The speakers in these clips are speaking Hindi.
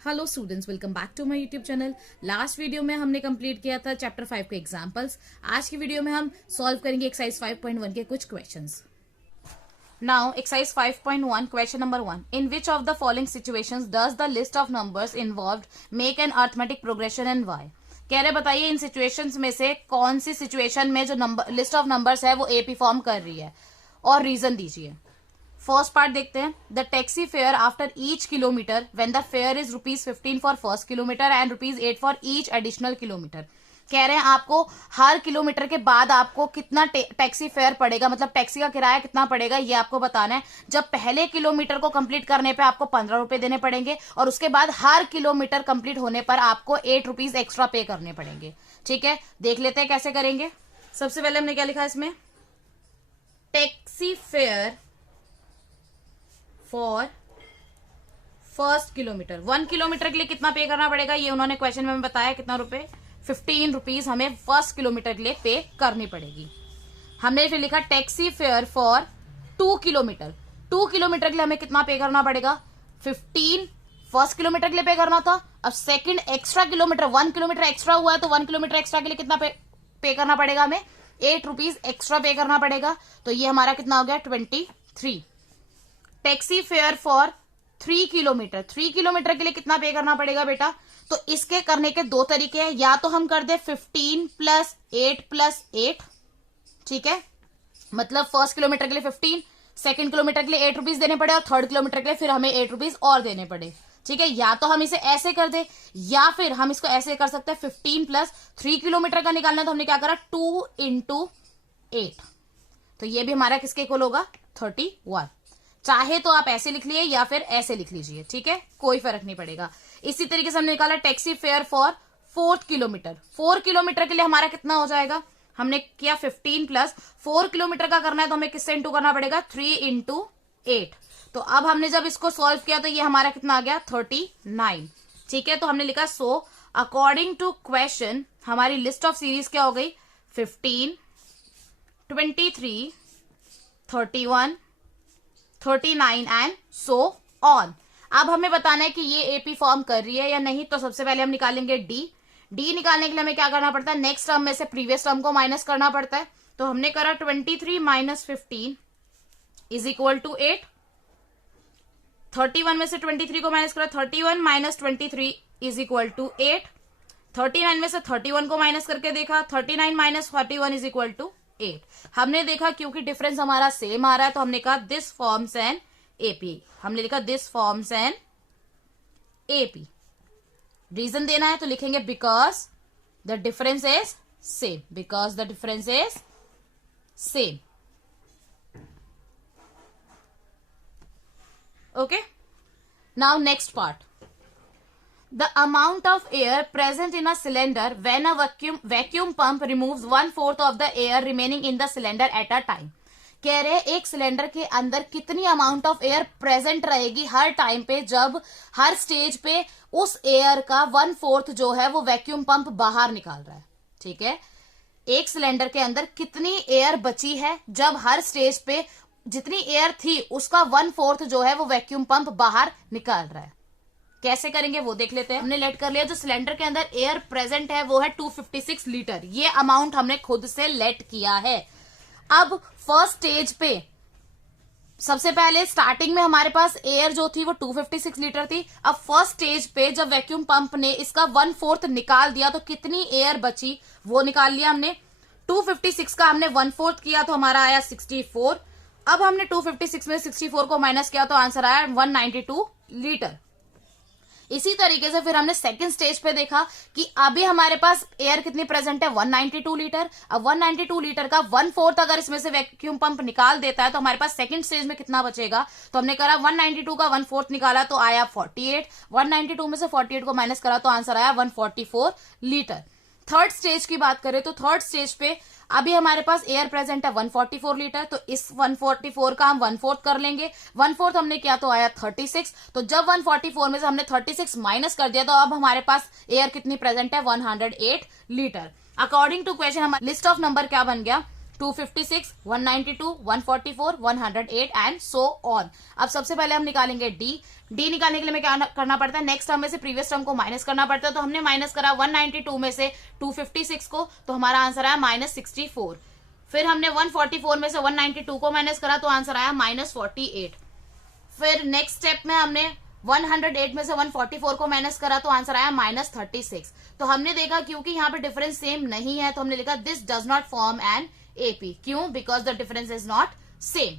Hello students, welcome back to my YouTube channel. Last video में हमने कंप्लीट किया था चैप्टर 5 के एग्जांपल्स। आज की वीडियो में हम सॉल्व करेंगे एक्सरसाइज 5.1 के कुछ questions. Now exercise 5.1 question number 1, in which of the following situations does the list of numbers involved make an arithmetic progression and why. कह रहे बताइए इन सिचुएशंस में से कौन सी सिचुएशन में जो नंबर लिस्ट ऑफ नंबर्स है वो एपी फॉर्म कर रही है, और रीजन दीजिए। फर्स्ट पार्ट देखते हैं। The taxi fare after each kilometre when the fair is ₹15 for first kilometre and ₹8 for each additional kilometre. कह रहे हैं आपको हर किलोमीटर के बाद आपको कितना टैक्सी फेयर पड़ेगा, मतलब टैक्सी का किराया कितना पड़ेगा ये आपको बताना है। जब पहले किलोमीटर को कंप्लीट करने पे आपको ₹15 देने पड़ेंगे, और उसके बाद हर किलोमीटर कंप्लीट होने पर आपको ₹8 एक्स्ट्रा पे करने पड़ेंगे। ठीक है, देख लेते हैं कैसे करेंगे। सबसे पहले हमने क्या लिखा इसमें, taxi fare for first kilometre. 1 kilometre के लिए कितना पे करना पड़ेगा ये उन्होंने क्वेश्चन में बताया, कितना रुपए, ₹15 हमें फर्स्ट किलोमीटर के लिए पे करनी पड़ेगी। हमने फिर लिखा taxi fare for 2 kilometre. 2 kilometre के लिए हमें कितना पे करना पड़ेगा, 15 फर्स्ट किलोमीटर के लिए पे करना था। अब second extra kilometre, 1 kilometre extra हुआ है तो 1 किलोमीटर एक्स्ट्रा के लिए कितना पे करना पड़ेगा, हमें ₹8 एक्स्ट्रा पे करना पड़ेगा। तो ये हमारा कितना हो गया, 23। Taxi fare for 3 kilometre. 3 kilometre के लिए कितना पे करना पड़ेगा बेटा, तो इसके करने के दो तरीके हैं। या तो हम कर दे 15 + 8 + 8, ठीक है, मतलब फर्स्ट किलोमीटर के लिए 15, सेकंड किलोमीटर के लिए ₹8 देने पड़े, और थर्ड किलोमीटर के लिए फिर हमें ₹8 और देने पड़े। ठीक है, या तो हम इसे ऐसे कर दे, या फिर हम इसको ऐसे कर सकते हैं, 15 + 3 किलोमीटर का निकालना, तो हमने क्या करा, 2 × 8, तो ये भी हमारा किसके इक्वल होगा, 31। चाहे तो आप ऐसे लिख लिए या फिर ऐसे लिख लीजिए, ठीक है, कोई फर्क नहीं पड़ेगा। इसी तरीके से हमने निकाला taxi fare for 4th kilometre. 4 kilometre के लिए हमारा कितना हो जाएगा, हमने किया 15 + 4 किलोमीटर का करना है तो हमें किससे इंटू करना पड़ेगा, 3 × 8। तो अब हमने जब इसको सॉल्व किया तो ये हमारा कितना आ गया, 39। ठीक है, तो हमने लिखा सो अकॉर्डिंग टू क्वेश्चन हमारी लिस्ट ऑफ सीरीज क्या हो गई, 15, 23, 31, 39 एंड सो ऑन। अब हमें बताना है कि ये एपी फॉर्म कर रही है या नहीं। तो सबसे पहले हम निकालेंगे डी। डी निकालने के लिए हमें क्या करना पड़ता है, नेक्स्ट टर्म में से प्रीवियस टर्म को माइनस करना पड़ता है। तो हमने करा 23 - 15 = 8। 31 में से 23 को माइनस करा, 31 - 23 = 8। 39 में से 31 को माइनस करके देखा, 39 - 41 = 8। हमने देखा क्योंकि डिफरेंस हमारा सेम आ रहा है तो हमने कहा दिस फॉर्म्स एन एपी। हमने लिखा this forms an AP. Reason देना है तो लिखेंगे because the difference is same, because the difference is same. Okay, now next part, the amount of air present in a cylinder when a vacuum pump removes 1/4 of the air remaining in the cylinder at a time। कह रहे एक सिलेंडर के अंदर कितनी अमाउंट ऑफ एयर प्रेजेंट रहेगी हर टाइम पे, जब हर स्टेज पे उस एयर का 1/4 जो है वो वैक्यूम पंप बाहर निकाल रहा है। ठीक है, एक सिलेंडर के अंदर कितनी एयर बची है जब हर स्टेज पे जितनी एयर थी उसका 1/4 जो है वो वैक्यूम पंप बाहर निकाल रहा है। कैसे करेंगे वो देख लेते हैं। हमने लेट कर लिया, जो सिलेंडर के अंदर एयर प्रेजेंट है वो है 256 लीटर। ये अमाउंट हमने खुद से लेट किया है। अब फर्स्ट स्टेज पे सबसे पहले स्टार्टिंग में हमारे पास एयर जो थी वो 256 लीटर थी। अब फर्स्ट स्टेज पे जब वैक्यूम पंप ने इसका 1/4 निकाल दिया तो कितनी एयर बची वो निकाल लिया हमने। 256 का हमने 1/4 किया तो हमारा आया 64। अब हमने 256 में 64 को माइनस किया तो आंसर आया 192 लीटर। इसी तरीके से फिर हमने सेकंड स्टेज पे देखा कि अभी हमारे पास एयर कितनी प्रेजेंट है, 192 लीटर। अब 192 लीटर का 1/4 अगर इसमें से वैक्यूम पंप निकाल देता है तो हमारे पास सेकंड स्टेज में कितना बचेगा। तो हमने करा 192 का 1/4 निकाला तो आया 48। 192 में से 48 को माइनस करा तो आंसर आया 144 लीटर। थर्ड स्टेज की बात करें तो थर्ड स्टेज पे अभी हमारे पास एयर प्रेजेंट है 144 लीटर, तो इस 144 का हम 1/4 कर लेंगे। 1/4 हमने किया तो आया 36। तो जब 144 में से हमने 36 माइनस कर दिया तो अब हमारे पास एयर कितनी प्रेजेंट है, 108 लीटर। अकॉर्डिंग टू क्वेश्चन हमारा लिस्ट ऑफ नंबर क्या बन गया, 256, 192, 144, 108 एंड सो ऑन। अब सबसे पहले हम निकालेंगे डी। डी निकालने के लिए हमें क्या करना पड़ता है, नेक्स्ट टर्म में से प्रीवियस टर्म को माइनस करना पड़ता है। तो हमने माइनस करा 192 में से 256 को, तो हमारा आंसर आया -64। फिर हमने 144 में से 192 को माइनस करा, तो आंसर आया -48। फिर नेक्स्ट स्टेप में हमने 108 में से 144 को माइनस करा, तो आंसर आया -36। तो हमने देखा क्योंकि यहाँ पे डिफरेंस सेम नहीं है, तो हमने लिखा this does not form an AP. क्यों? Because the difference is not same.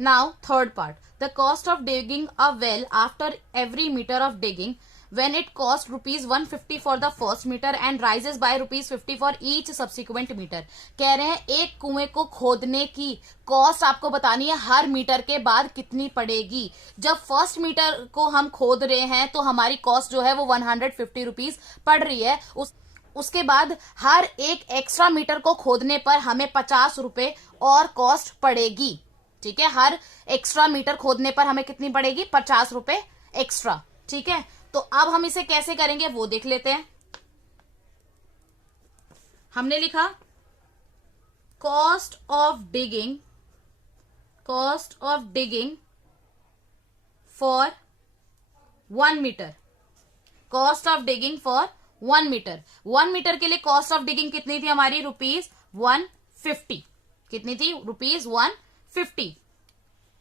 Now third part, the cost of digging a well after every metre of digging when it cost ₹150 for the first meter and rises by ₹50 for each subsequent meter। कह रहे हैं एक कुएं को खोदने की कॉस्ट आपको बतानी है हर मीटर के बाद कितनी पड़ेगी। जब फर्स्ट मीटर को हम खोद रहे हैं तो हमारी कॉस्ट जो है वो ₹150 पड़ रही है। उसके बाद हर एक एक्स्ट्रा मीटर को खोदने पर हमें ₹50 और कॉस्ट पड़ेगी। ठीक है, हर एक्स्ट्रा मीटर खोदने पर हमें कितनी पड़ेगी? ₹50 एक्स्ट्रा। ठीक है, तो अब हम इसे कैसे करेंगे वो देख लेते हैं। हमने लिखा cost of digging for 1 metre. Cost of digging for 1 metre. 1 metre के लिए कॉस्ट ऑफ डिगिंग कितनी थी हमारी? ₹150। कितनी थी? ₹150।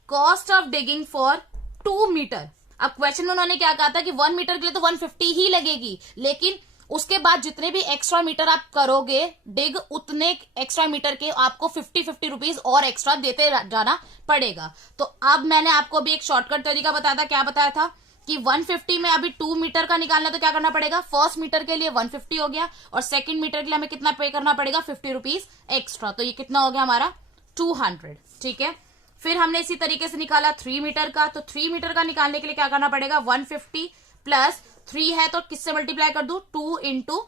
Cost of digging for 2 metre. अब क्वेश्चन में उन्होंने क्या कहा था कि 1 मीटर के लिए तो 150 ही लगेगी, लेकिन उसके बाद जितने भी एक्स्ट्रा मीटर आप करोगे डिग, उतने एक्स्ट्रा मीटर के आपको 50 रुपीज और एक्स्ट्रा देते जाना पड़ेगा। तो अब मैंने आपको भी एक शॉर्टकट तरीका बताया था। क्या बताया था कि 150 में अभी 2 मीटर का निकालना, तो क्या करना पड़ेगा? फर्स्ट मीटर के लिए 150 हो गया और सेकंड मीटर के लिए हमें कितना पे करना पड़ेगा? 50 रुपीज एक्स्ट्रा। तो ये कितना हो गया हमारा? 200। ठीक है, फिर हमने इसी तरीके से निकाला 3 मीटर का। तो 3 मीटर का निकालने के लिए क्या करना पड़ेगा? 150 प्लस 3 है तो किससे मल्टीप्लाई कर दूं? 2 इंटू,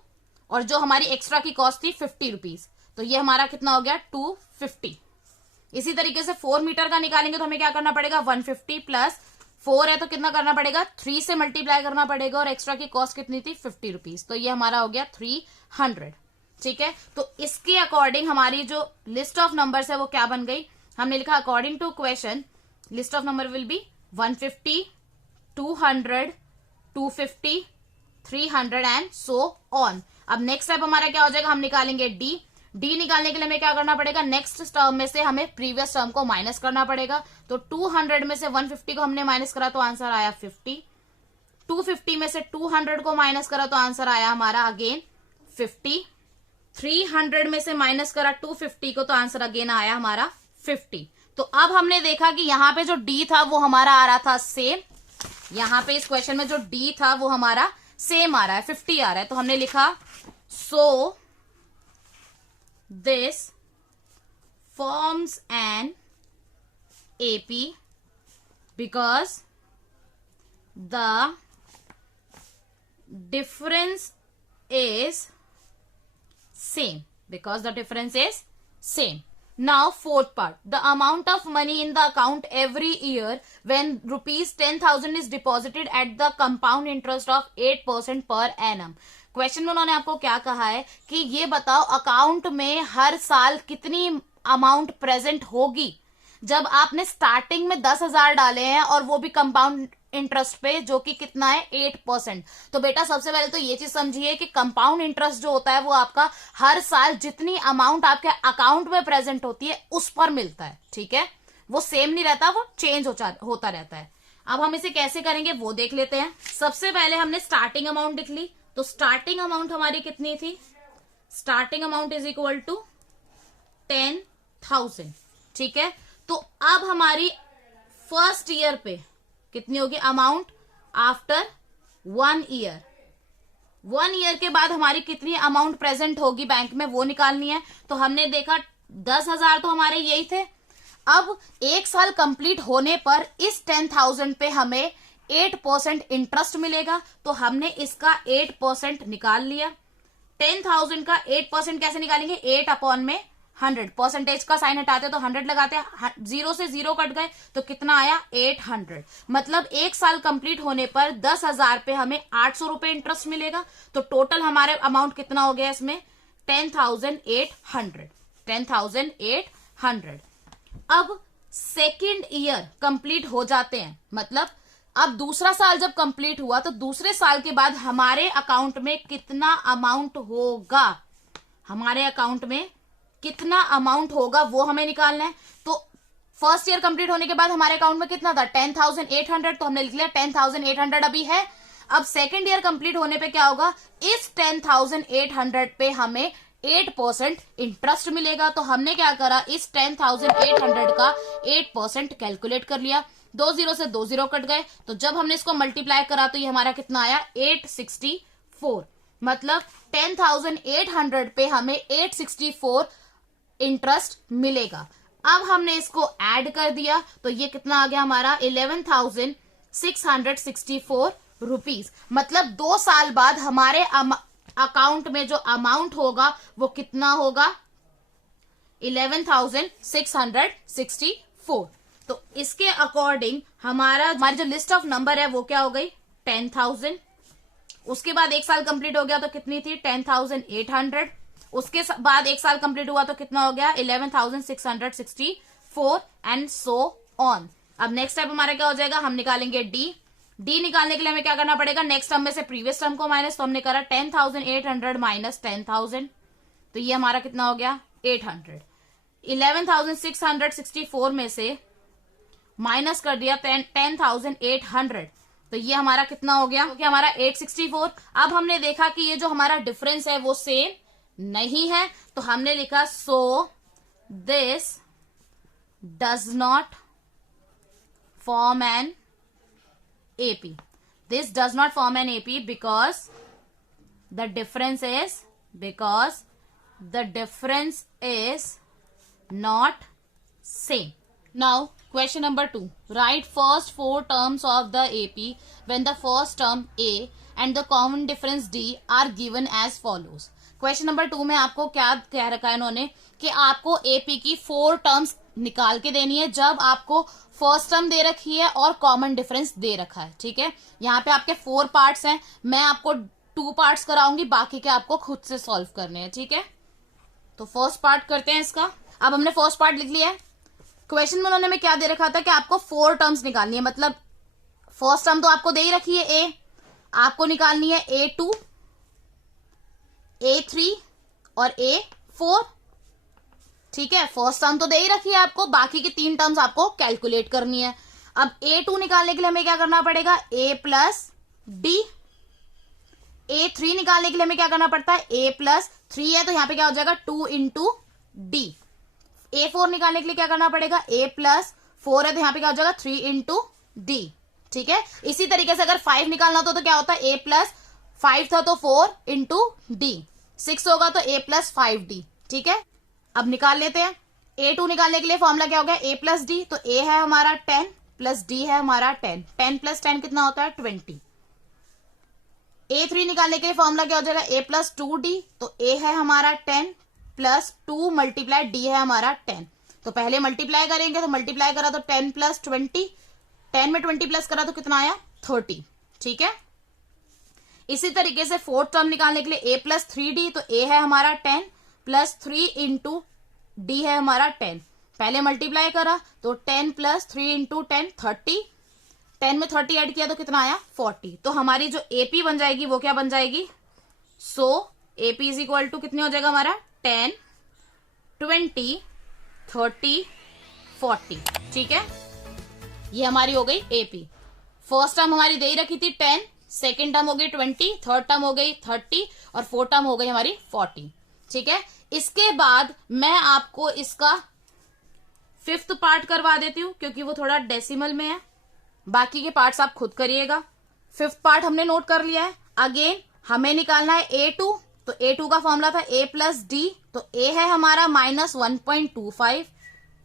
और जो हमारी एक्स्ट्रा की कॉस्ट थी 50 रुपीज, तो ये हमारा कितना हो गया? 250। इसी तरीके से 4 मीटर का निकालेंगे तो हमें क्या करना पड़ेगा? 150 प्लस 4 है तो कितना करना पड़ेगा? 3 से मल्टीप्लाई करना पड़ेगा, और एक्स्ट्रा की कॉस्ट कितनी थी? 50 रुपीज, तो ये हमारा हो गया 300। ठीक है, तो इसके अकॉर्डिंग हमारी जो लिस्ट ऑफ नंबर्स है वो क्या बन गई? हमने लिखा according to question list of number will be 150, 200, 250, 300 and so on. अब नेक्स्ट स्टेप हमारा क्या हो जाएगा? हम निकालेंगे डी। डी निकालने के लिए हमें क्या करना पड़ेगा? नेक्स्ट टर्म में से हमें प्रीवियस टर्म को माइनस करना पड़ेगा। तो 200 में से 150 को हमने माइनस करा तो आंसर आया 50। 250 में से 200 को माइनस करा तो आंसर आया हमारा अगेन 50। 300 में से माइनस करा 250 को तो आंसर अगेन आया हमारा 50। तो अब हमने देखा कि यहां पे जो डी था वो हमारा आ रहा था सेम। यहां पे इस क्वेश्चन में जो डी था वो हमारा सेम आ रहा है, 50 आ रहा है। तो हमने लिखा so this forms an AP because the difference is same. Because the difference is same. Now fourth part, the amount of money in the account every year when ₹10,000 is deposited at the compound interest of 8% per annum। Question में उन्होंने आपको क्या कहा है कि ये बताओ अकाउंट में हर साल कितनी अमाउंट प्रेजेंट होगी जब आपने स्टार्टिंग में 10,000 डाले हैं और वो भी कंपाउंड इंटरेस्ट पे, जो कि कितना है? 8%। तो बेटा सबसे पहले तो ये चीज समझिए कि कंपाउंड इंटरेस्ट जो होता है वो आपका हर साल जितनी अमाउंट आपके अकाउंट में प्रेजेंट होती है उस पर मिलता है। ठीक है, वो सेम नहीं रहता, वो चेंज होता रहता है। अब हम इसे कैसे करेंगे वो देख लेते हैं। सबसे पहले हमने स्टार्टिंग अमाउंट लिख ली। तो स्टार्टिंग अमाउंट हमारी कितनी थी? Starting amount is equal to 10,000। ठीक है, तो अब हमारी फर्स्ट ईयर पे कितनी होगी अमाउंट आफ्टर 1 ईयर? 1 ईयर के बाद हमारी कितनी अमाउंट प्रेजेंट होगी बैंक में वो निकालनी है। तो हमने देखा 10,000 तो हमारे यही थे। अब 1 साल कंप्लीट होने पर इस 10,000 पे हमें 8% इंटरेस्ट मिलेगा, तो हमने इसका 8% निकाल लिया। 10,000 का 8% कैसे निकालेंगे? 8/100। परसेंटेज का साइन हटाते तो 100 लगाते हैं, 0 से 0 कट गए तो कितना आया? 800। मतलब 1 साल कंप्लीट होने पर 10,000 पे हमें 800 रुपए इंटरेस्ट मिलेगा। तो टोटल हमारे अमाउंट कितना हो गया इसमें? 10,800। 10,800। अब सेकेंड ईयर कंप्लीट हो जाते हैं, मतलब अब दूसरा साल जब कंप्लीट हुआ तो दूसरे साल के बाद हमारे अकाउंट में कितना अमाउंट होगा, हमारे अकाउंट में कितना अमाउंट होगा वो हमें निकालना है। तो फर्स्ट ईयर कंप्लीट होने के बाद हमारे अकाउंट में कितना था 10,800, तो हमने लिख लिया 10,800 अभी है। अब सेकेंड ईयर कंप्लीट होने पे क्या होगा, इस 10,800 पे हमें 8% इंटरेस्ट मिलेगा। तो हमने क्या करा, इस 10,800 का 8% कैलकुलेट कर लिया। 2 जीरो से 2 जीरो कट गए, तो जब हमने इसको मल्टीप्लाई करा तो ये हमारा कितना आया 864। मतलब 10,800 पे हमें 864 इंटरेस्ट मिलेगा। अब हमने इसको ऐड कर दिया तो ये कितना आ गया हमारा 11,664 रुपीज। मतलब 2 साल बाद हमारे अकाउंट में जो अमाउंट होगा वो कितना होगा 11,664। तो इसके अकॉर्डिंग हमारी जो लिस्ट ऑफ नंबर है वो क्या हो गई 10,000। उसके बाद 1 साल कंप्लीट हो गया तो कितनी थी 10,800। उसके बाद 1 साल कंप्लीट हुआ तो कितना हो गया 11,664 एंड सो ऑन। अब नेक्स्ट स्टेप हमारा क्या हो जाएगा, हम निकालेंगे डी। डी निकालने के लिए हमें क्या करना पड़ेगा, नेक्स्ट टर्म में से प्रीवियस टर्म को माइनस। तो हमने करा 10,800 माइनस 10,000, तो ये हमारा कितना हो गया 800। 11,664 में से माइनस कर दिया 10,800, तो ये हमारा कितना हो गया हमारा 864। अब हमने देखा कि ये जो हमारा डिफरेंस है वो सेम नहीं है, तो हमने लिखा so this does not form an AP. This does not form an AP because the difference is not same. Now question number 2. Write first 4 terms of the AP when the first term A and the common difference D are given as follows. Question number 2 में आपको क्या कह रखा है इन्होंने कि आपको AP की 4 टर्म्स निकाल के देनी है जब आपको फर्स्ट टर्म दे रखी है और कॉमन डिफरेंस दे रखा है। ठीक है, यहाँ पे आपके 4 पार्ट्स हैं, मैं आपको 2 पार्ट्स कराऊंगी, बाकी के आपको खुद से सॉल्व करने हैं। ठीक है, तो फर्स्ट पार्ट करते हैं इसका। अब हमने फर्स्ट पार्ट लिख लिया है। क्वेश्चन में उन्होंने में क्या दे रखा था कि आपको 4 टर्म्स निकालनी है, मतलब फर्स्ट टर्म तो आपको दे ही रखी है ए, आपको निकालनी है A2, A3 और A4। ठीक है, फर्स्ट टर्म तो दे ही रखी है आपको, बाकी की 3 टर्म्स आपको कैलकुलेट करनी है। अब A2 निकालने के लिए हमें क्या करना पड़ेगा A प्लस डी। A3 निकालने के लिए हमें क्या करना पड़ता है A प्लस 3 है, तो यहां पे क्या हो जाएगा 2 इंटू डी। A4 निकालने के लिए क्या करना पड़ेगा A प्लस 4 है, तो यहां पे क्या हो जाएगा 3 इंटू डी। ठीक है, इसी तरीके से अगर 5 निकालना होता तो क्या होता है A प्लस 5 था तो 4 इंटू डी, 6 होगा तो A प्लस 5D। ठीक है, अब निकाल लेते हैं। A2 निकालने के लिए फॉर्मूला क्या हो गया A प्लस डी, तो A है हमारा 10 प्लस D है हमारा 10, 10 प्लस 10 कितना होता है 20। A3 निकालने के लिए फॉर्मूला क्या हो जाएगा A प्लस 2D, तो A है हमारा 10 प्लस 2 मल्टीप्लाई D है हमारा 10। तो पहले मल्टीप्लाई करेंगे, तो मल्टीप्लाई करा तो 10 प्लस 20, 10 में 20 प्लस करा तो कितना आया 30। ठीक है, इसी तरीके से फोर्थ टर्म निकालने के लिए A प्लस 3D, तो A है हमारा 10 प्लस 3 इंटू डी है हमारा 10। पहले मल्टीप्लाई करा तो 10 प्लस 3 इंटू 10 30, 10 में 30 ऐड किया तो कितना आया 40। तो हमारी जो AP बन जाएगी वो क्या बन जाएगी, सो AP इज इक्वल टू कितने हो जाएगा हमारा 10 20 30 40। ठीक है, ये हमारी हो गई AP। फर्स्ट टर्म हमारी दे ही रखी थी 10, सेकेंड टर्म हो गई 20, थर्ड टर्म हो गई 30 और फोर्थ टर्म हो गई हमारी 40। ठीक है, इसके बाद मैं आपको इसका 5th पार्ट करवा देती हूं क्योंकि वो थोड़ा डेसिमल में है, बाकी के पार्ट्स आप खुद करिएगा। 5th पार्ट हमने नोट कर लिया है। अगेन हमें निकालना है A2, तो A2 का फॉर्मूला था A प्लस डी, तो A है हमारा -1.25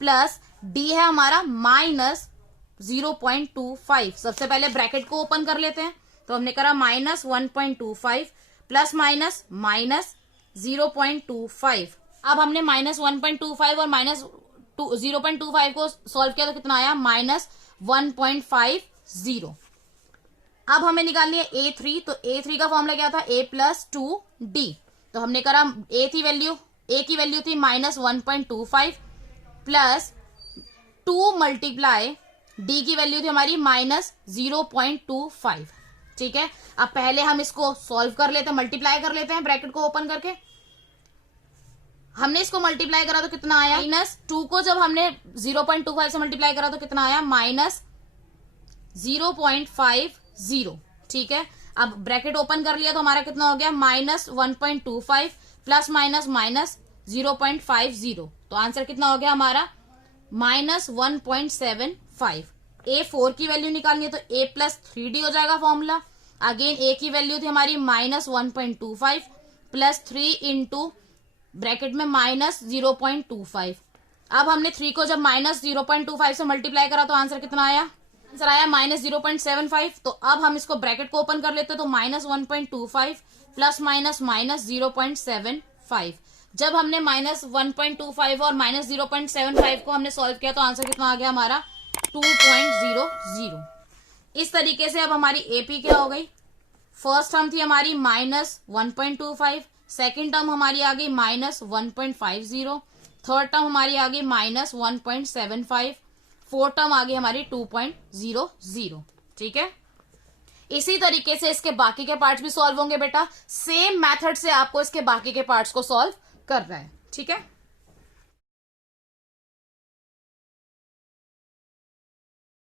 प्लस D है हमारा -0.25। सबसे पहले ब्रैकेट को ओपन कर लेते हैं, तो हमने करा -1.25 प्लस माइनस माइनस 0.25। अब हमने -1.25 और -0.25 को सॉल्व किया तो कितना आया -1.50। अब हमें निकालनी है A3, तो A3 का फॉर्मूला क्या था A प्लस 2D, तो हमने करा A थी वैल्यू ए की वैल्यू थी -1.25 प्लस 2 मल्टीप्लाई डी की वैल्यू थी हमारी -0.25। ठीक है, अब पहले हम इसको सॉल्व कर लेते हैं, मल्टीप्लाई कर लेते हैं ब्रैकेट को ओपन करके। हमने इसको मल्टीप्लाई करा तो कितना आया, -2 को जब हमने 0.25 से मल्टीप्लाई करा तो कितना आया, -0.50। ठीक है, अब ब्रैकेट ओपन कर लिया तो हमारा कितना हो गया, -1.25 प्लस माइनस -0.50। तो आंसर कितना हो गया हमारा, -1.75। A4 की वैल्यू निकालनी है तो A प्लस 3D हो जाएगा फॉर्मूला। अगेन A की वैल्यू थी हमारी -1.25 प्लस 3 इंटू ब्रैकेट में -0.25। अब हमने 3 को जब -0.25 से मल्टीप्लाई करा तो आंसर कितना आया, आंसर आया -0.75। तो अब हम इसको ब्रैकेट को ओपन कर लेते हैं तो -1.25 प्लस माइनस 0.75। जब हमने -1.25 और -0.75 को हमने सॉल्व किया तो आंसर कितना आ गया हमारा, 2.00। इस तरीके से अब हमारी एपी क्या हो गई, फर्स्ट टर्म थी हमारी -1.25, सेकेंड टर्म हमारी आ गई -1.50, थर्ड टर्म हमारी आ गई -1.75, फोर्थ टर्म आ गई हमारी 2.00। ठीक है, इसी तरीके से इसके बाकी के पार्ट्स भी सॉल्व होंगे बेटा। सेम मेथड से आपको इसके बाकी के पार्ट्स को सॉल्व करना है। ठीक है।